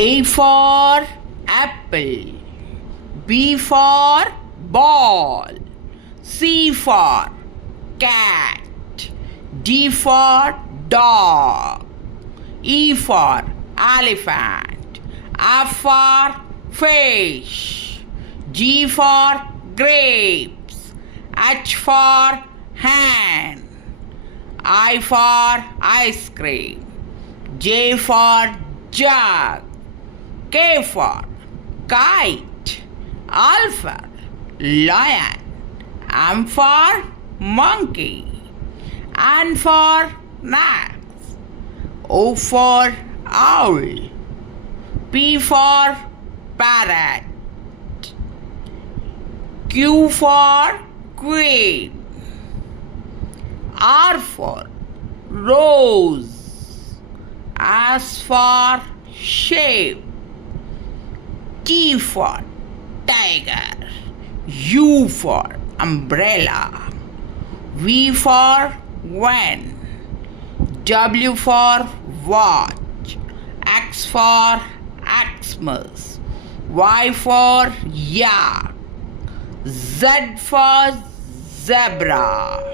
A for apple, B for ball, C for cat, D for dog, E for elephant, F for fish, G for grapes, H for hen, I for ice cream, J for jug, K for kite, L for lion, M for monkey, N for nut, O for owl, P for parrot, Q for queen, R for rose, S for shape, T for tiger, U for umbrella, V for van, W for watch, X for Xmas, Y for yak, Z for zebra.